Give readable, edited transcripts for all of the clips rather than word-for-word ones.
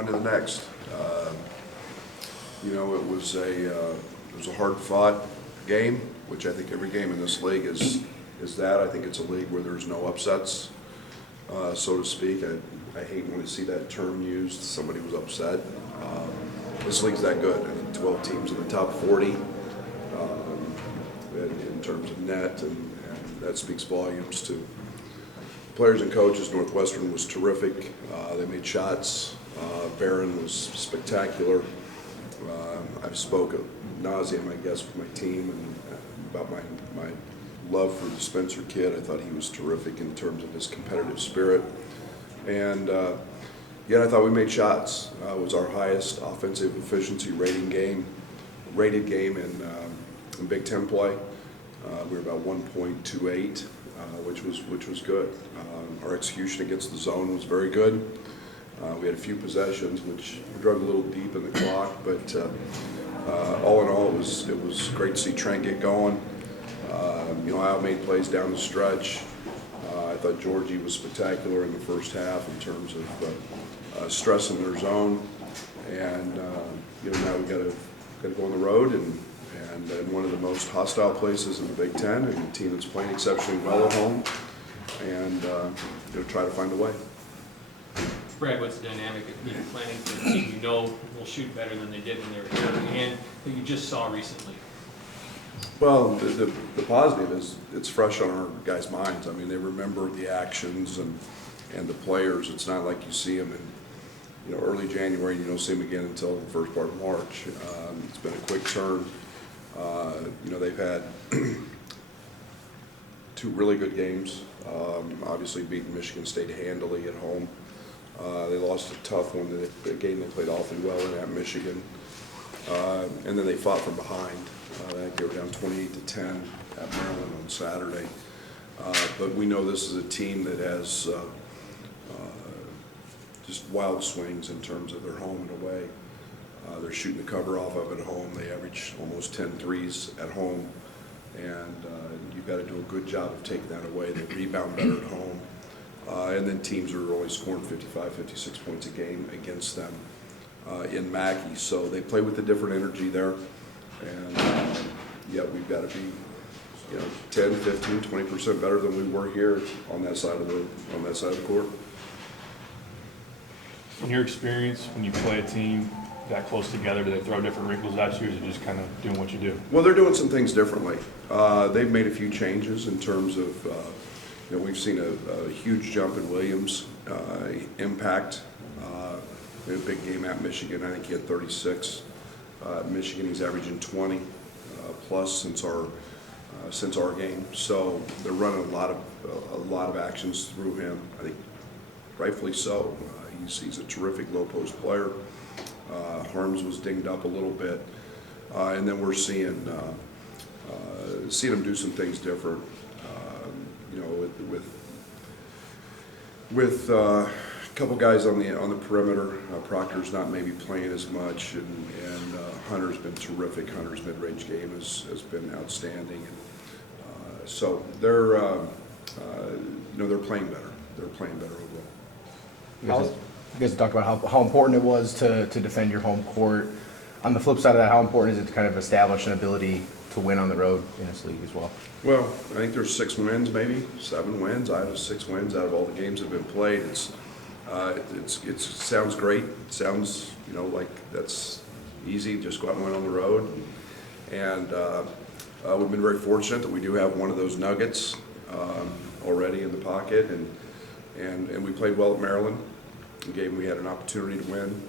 on to the next. It was a hard-fought game, which I think every game in this league is that. I think it's a league where there's no upsets, so to speak. I hate when I see that term used. Somebody was upset. This league's that good. I think 12 teams in the top 40 in terms of net, and that speaks volumes to players and coaches. Northwestern was terrific. They made shots. Barron was spectacular. I've spoke ad nauseum, I guess, with my team and about my love for the Spencer kid. I thought he was terrific in terms of his competitive spirit. And yet I thought we made shots. It was our highest offensive efficiency rated game in Big Ten play. We were about 1.28, which was good. Our execution against the zone was very good. We had a few possessions, which we drug a little deep in the clock, but all in all, it was great to see Trent get going. I made plays down the stretch. I thought Georgie was spectacular in the first half in terms of stressing their zone, and now we got to go on the road and in one of the most hostile places in the Big Ten, and a team that's playing exceptionally well at home, and try to find a way. Brad, what's the dynamic of being planning for a team will shoot better than they did when they were here, and that you just saw recently? Well, the positive is it's fresh on our guys' minds. I mean, they remember the actions and the players. It's not like you see them in early January and you don't see them again until the first part of March. It's been a quick turn. They've had two really good games. Obviously beating Michigan State handily at home. They lost a tough one, the game they played awfully well in at Michigan. And then they fought from behind. I think they were down 28-10 at Maryland on Saturday. But we know this is a team that has just wild swings in terms of their home and away. They're shooting the cover off of at home. They average almost 10 threes at home. And you've got to do a good job of taking that away. They rebound better at home. And then teams are only scoring 55, 56 points a game against them in Mackey. So they play with a different energy there. And we've got to be 10, 15, 20% better than we were here on that side of the court. In your experience, when you play a team that close together, do they throw different wrinkles at you, or is it just kind of doing what you do? Well, they're doing some things differently. They've made a few changes in terms of, we've seen a huge jump in Williams' impact. In a big game at Michigan, I think he had 36. Michigan, he's averaging 20 plus since our game. So they're running a lot of actions through him. I think rightfully so. He's a terrific low post player. Harms was dinged up a little bit, and then we're seeing him do some things different. With a couple guys on the perimeter. Proctor's not maybe playing as much, and Hunter's been terrific. Hunter's mid-range game has been outstanding, and so they're playing better. They're playing better overall. You guys talked about how important it was to defend your home court. On the flip side of that, how important is it to kind of establish an ability to win on the road in this league as well? Well, I think there's 6 wins, maybe 7 wins. I have 6 wins out of all the games that have been played. It sounds great. It sounds like that's easy. Just go out and win on the road. And we've been very fortunate that we do have one of those nuggets already in the pocket, and we played well at Maryland. A game we had an opportunity to win,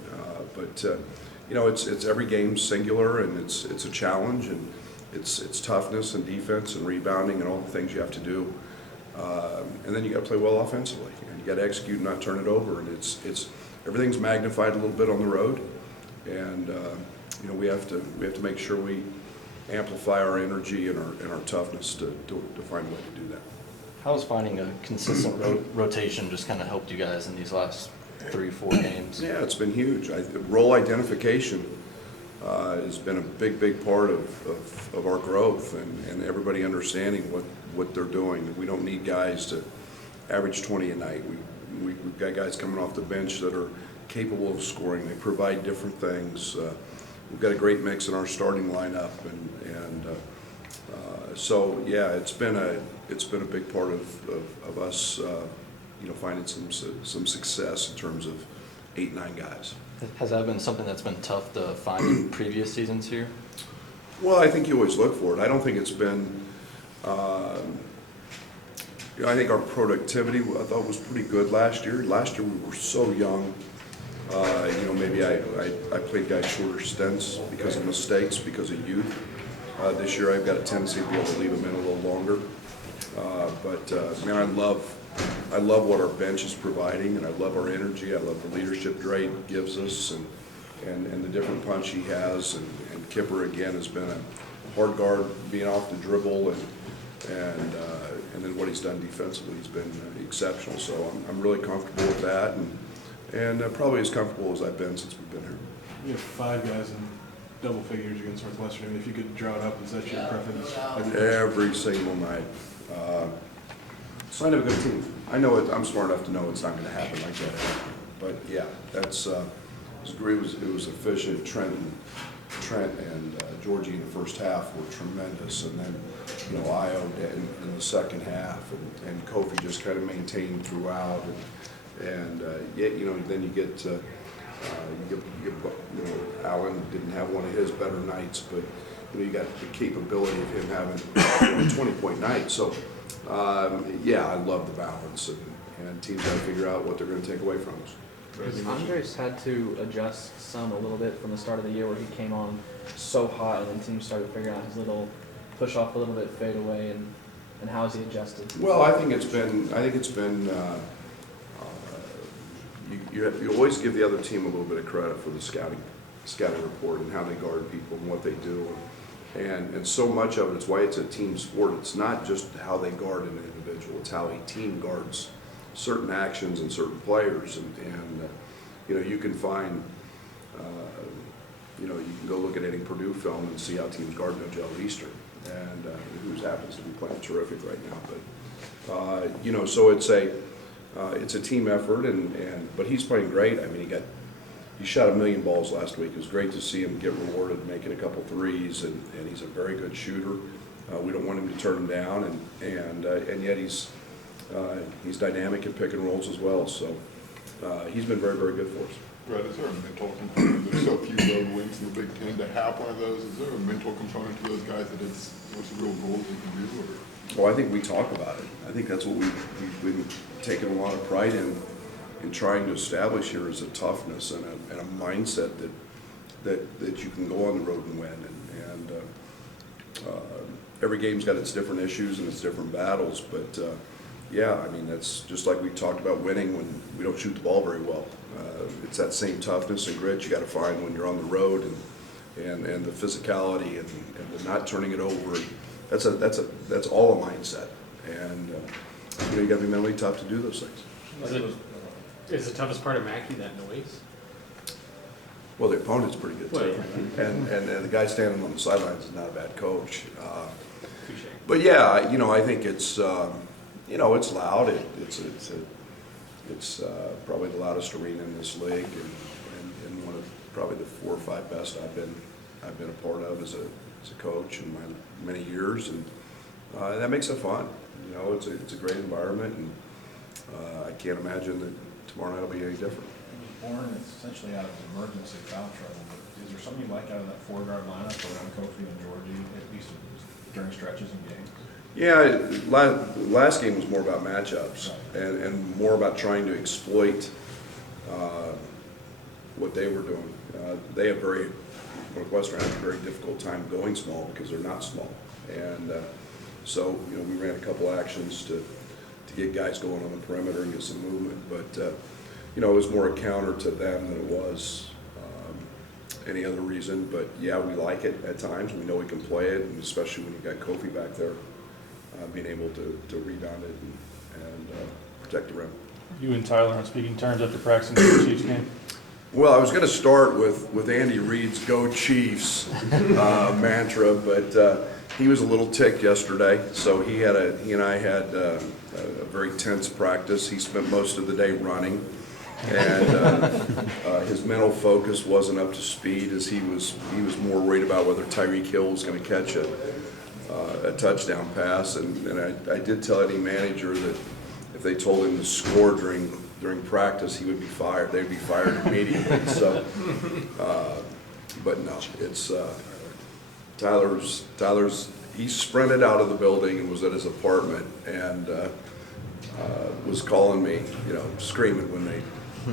but it's every game singular, and it's a challenge, and it's toughness and defense and rebounding and all the things you have to do, and then you got to play well offensively, and you got to execute and not turn it over, and it's everything's magnified a little bit on the road, and we have to make sure we amplify our energy and our toughness to find a way to do that. How's finding a consistent rotation just kind of helped you guys in these last 3-4 games? Yeah, it's been huge. Role identification has been a big part of our growth, and everybody understanding what they're doing. We don't need guys to average 20 a night. We've got guys coming off the bench that are capable of scoring. They provide different things. We've got a great mix in our starting lineup, and so yeah, it's been a big part of us, finding some success in terms of 8-9 guys. Has that been something that's been tough to find in previous seasons here? Well, I think you always look for it. I don't think it's been. I think our productivity, I thought, was pretty good last year. Last year we were so young. Maybe I played guys shorter stints because of mistakes, because of youth. This year I've got a tendency to be able to leave them in a little longer. Man, I love what our bench is providing, and I love our energy. I love the leadership Dre gives us, and the different punch he has. And Kipper again has been a hard guard, being off the dribble, and then what he's done defensively, he's been exceptional. So I'm really comfortable with that, and probably as comfortable as I've been since we've been here. You have 5 guys in double figures against Northwestern. I mean, if you could draw it up, is that your preference? Every single night. Sign of a good team. I know it. I'm smart enough to know it's not going to happen like that. But yeah, that's it was efficient. Trent and Georgie in the first half were tremendous, and then Io in the second half, and Kofi just kind of maintained throughout, and then you get Allen didn't have one of his better nights, but you got the capability of him having a 20-point night. So yeah, I love the balance, and teams got to figure out what they're going to take away from us. Because Andres had to adjust some a little bit from the start of the year, where he came on so hot, and then teams started figuring out his little push off a little bit, fade away, and how has he adjusted? Well, I think it's been you always give the other team a little bit of credit for the scouting report and how they guard people and what they do, and so much of it's why it's a team sport. It's not just how they guard an individual; it's how a team guards certain actions and certain players, and you can find, you can go look at any Purdue film and see how teams guard Nogel Eastern, and who happens to be playing terrific right now. But so it's a team effort, but he's playing great. I mean, he shot 1 million balls last week. It was great to see him get rewarded making a couple threes, and he's a very good shooter. We don't want him to turn him down, and yet he's dynamic in pick and rolls as well. So he's been very, very good for us. Brad, is there a mental component? There's so few road wins in the Big Ten. To have one of those, is there a mental component to those guys that what's the real goal they can do? Or? Well, I think we talk about it. I think that's what we've been taking a lot of pride in trying to establish here, is a toughness and a mindset that you can go on the road and win. And every game's got its different issues and its different battles, but yeah, I mean, that's just like we talked about winning when we don't shoot the ball very well. It's that same toughness and grit you got to find when you're on the road, and the physicality and the not turning it over. That's all a mindset, and you got to be mentally tough to do those things. Is the toughest part of Mackey that noise? Well, the opponent's pretty good too, Well, and the guy standing on the sidelines is not a bad coach. Touche. But yeah, I think it's it's loud. It's probably the loudest arena in this league, and one of probably the 4 or 5 best I've been a part of as a coach in my many years, and that makes it fun. It's a great environment, and I can't imagine that tomorrow night will be any different. He was born essentially out of emergency foul trouble, but is there something you like out of that 4-guard lineup around Kofi and Georgie, at least during stretches and games? Yeah, last game was more about matchups, and more about trying to exploit what they were doing. They have Northwestern has a very difficult time going small because they're not small, and so we ran a couple actions to get guys going on the perimeter and get some movement, but it was more a counter to them than it was any other reason. But yeah, we like it at times. We know we can play it, and especially when you've got Kofi back there, being able to rebound it and protect the rim. You and Tyler on speaking terms after practicing the Chiefs game? Well, I was going to start with Andy Reid's "Go Chiefs" mantra, but he was a little ticked yesterday. So he and I had a very tense practice. He spent most of the day running, And his mental focus wasn't up to speed, as he was more worried about whether Tyreek Hill was going to catch a touchdown pass. And I did tell any manager that if they told him to score during practice, he would be fired. They'd be fired immediately. So, but no, it's Tyler's. He sprinted out of the building and was at his apartment and was calling me, screaming when they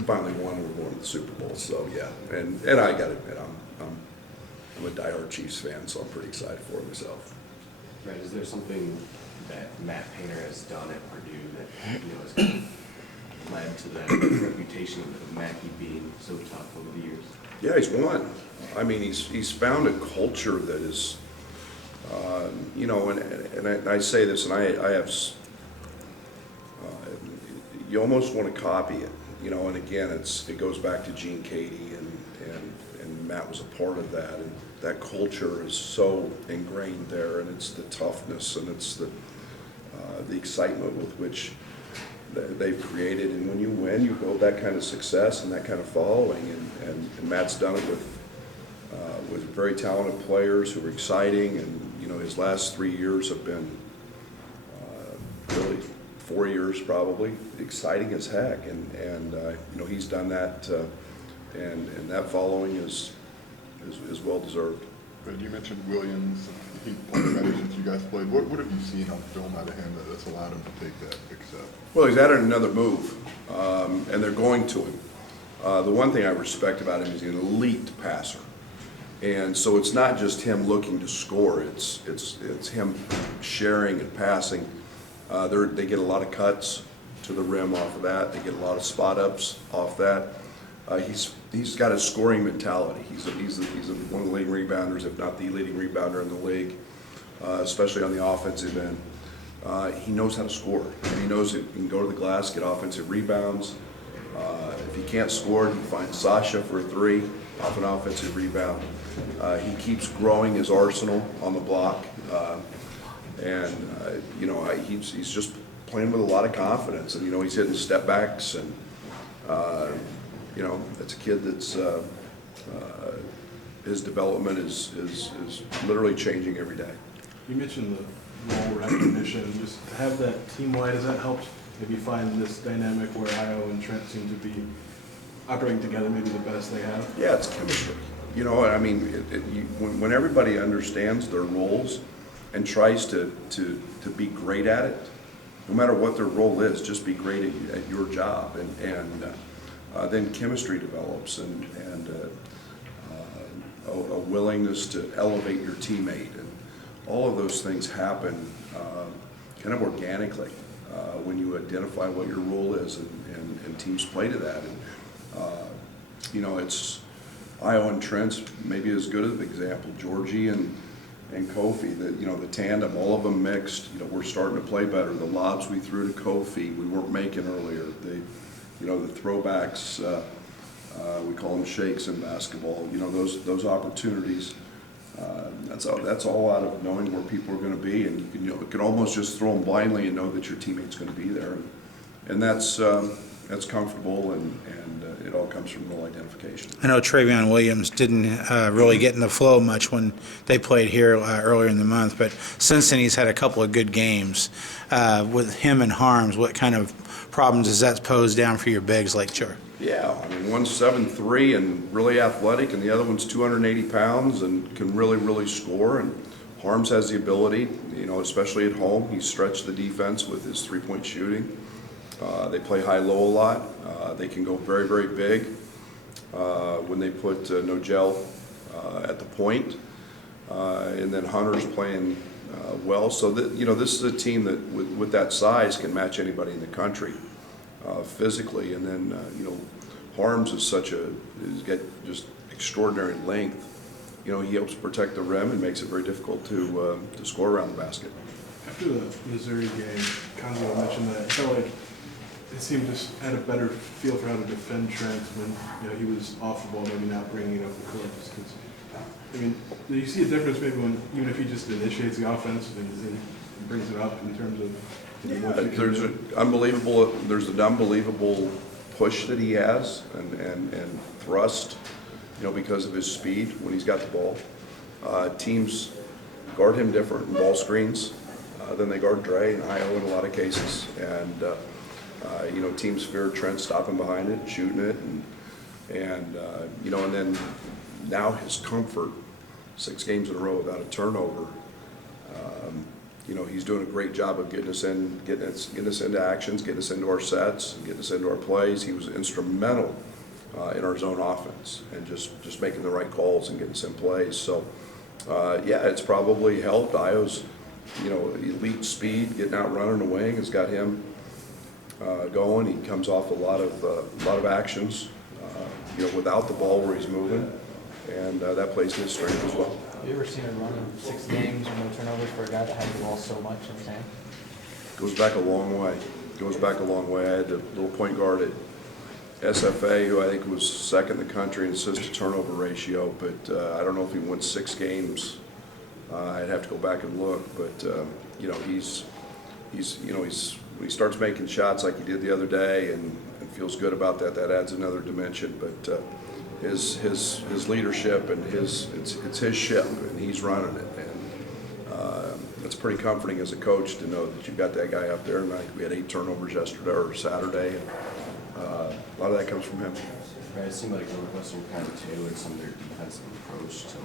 finally won. We won the Super Bowl. So yeah, and I got to admit, I'm a diehard Chiefs fan, so I'm pretty excited for it myself. Right, is there something that Matt Painter has done at Purdue that, has kind of led to that reputation of Mackey being so tough over the years? Yeah, he's won. I mean, he's found a culture that is, and I say this, and I have, you almost want to copy it, and again, it goes back to Gene Cady, and Matt was a part of that, and that culture is so ingrained there, and it's the toughness, and it's the excitement with which they've created, and when you win, you build that kind of success and that kind of following, and Matt's done it with very talented players who are exciting, and his last 3 years have been really 4 years probably exciting as heck, and he's done that, and that following is well deserved. But you mentioned Williams, he played better since you guys played. What have you seen on film out of him that's allowed him to take that big step? Well, he's added another move, and they're going to him. The one thing I respect about him is he's an elite passer. And so it's not just him looking to score, it's him sharing and passing. They get a lot of cuts to the rim off of that. They get a lot of spot ups off that. He's got a scoring mentality. He's one of the leading rebounders, if not the leading rebounder in the league, especially on the offensive end. He knows how to score. And he knows that he can go to the glass, get offensive rebounds. If he can't score, he finds Sasha for a three off an offensive rebound. He keeps growing his arsenal on the block, he's just playing with a lot of confidence, and he's hitting step backs, and it's a kid that's his development is literally changing every day. You mentioned the role recognition, just to have that team-wide, has that helped maybe find this dynamic where Io and Trent seem to be operating together maybe the best they have? Yeah, it's chemistry. When everybody understands their roles and tries to be great at it, no matter what their role is, just be great at your job, and then chemistry develops, and a willingness to elevate your teammate, and all of those things happen kind of organically when you identify what your role is, and teams play to that. And it's Io and Trent's maybe as good of an example. Georgie and Kofi, the tandem, all of them mixed. We're starting to play better. The lobs we threw to Kofi, we weren't making earlier. The throwbacks, we call them shakes in basketball. Those opportunities. That's all out of knowing where people are going to be, and you can almost just throw them blindly and know that your teammate's going to be there, and that's comfortable, and it all comes from role identification. I know Travion Williams didn't really get in the flow much when they played here earlier in the month, but since then he's had a couple of good games. With him and Harms, what kind of problems does that pose down for your bigs like Char? Yeah, one's 7'3" and really athletic, and the other one's 280 pounds and can really score. And Harms has the ability, especially at home. He's stretched the defense with his three-point shooting. They play high-low a lot. They can go very big when they put Nogel at the point. And then Hunter's playing well. So this is a team that, with that size, can match anybody in the country physically. And then Harms is he's got just extraordinary length. He helps protect the rim and makes it very difficult to score around the basket. After the Missouri game, Conzo mentioned that it felt like his team just had a better feel for how to defend Trent when he was off the ball, maybe not bringing it up the court. Just 'cause, do you see a difference maybe when, even if he just initiates the offense and brings it up in terms of Yeah, there's an unbelievable push that he has and thrust, because of his speed when he's got the ball. Teams guard him different in ball screens than they guard Dre and Io in a lot of cases. And, teams fear Trent stopping behind it, shooting it, and then now his comfort, 6 games in a row without a turnover. He's doing a great job of getting us into actions, getting us into our sets, getting us into our plays. He was instrumental in our zone offense and just making the right calls and getting us in plays. So, it's probably helped. Io's, elite speed, getting out running the wing has got him going. He comes off a lot of actions, without the ball where he's moving, and that plays to his strength as well. Have you ever seen a run in 6 games with no turnovers for a guy that has the ball so much in his hand? Goes back a long way. I had the little point guard at SFA, who I think was second in the country in assist to turnover ratio, but I don't know if he won 6 games. I'd have to go back and look, but he's when he starts making shots like he did the other day and feels good about that, that adds another dimension. But his leadership and it's his ship and he's running it, and it's pretty comforting as a coach to know that you've got that guy up there. And I think we had 8 turnovers yesterday or Saturday, and a lot of that comes from him. Right, it seemed like Northwestern kind of too, and some of their defensive approach to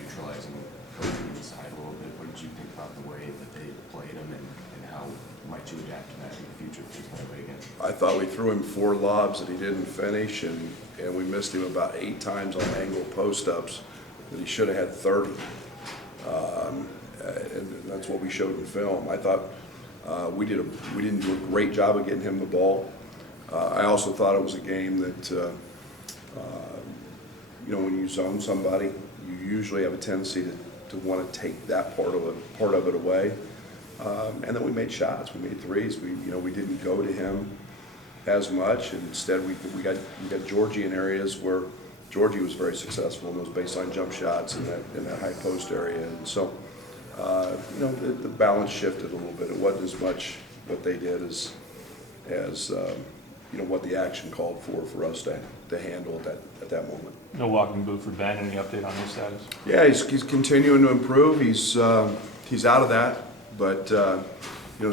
neutralizing coaching inside a little bit. What did you think about the way that they played him, and how might you adapt to that in the future if he's that way again? I thought we threw him 4 lobs that he didn't finish, and we missed him about 8 times on angle post-ups that he should have had 30. And that's what we showed in film. I thought we didn't do a great job of getting him the ball. I also thought it was a game that, when you zone somebody, you usually have a tendency to want to take that part of it away. And then we made shots. We made threes. We didn't go to him as much. And instead, we got Georgie in areas where Georgie was very successful in those baseline jump shots in that high post area. And so, the balance shifted a little bit. It wasn't as much what they did as what the action called for us to handle at that moment. No walking boot for Ben. Any update on his status? Yeah, he's continuing to improve. He's out of that, but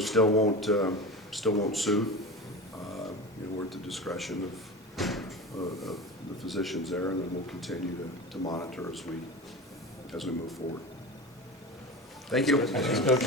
still won't suit. We're at the discretion of the physicians there, and then we'll continue to monitor as we move forward. Thank you. Thanks, Coach.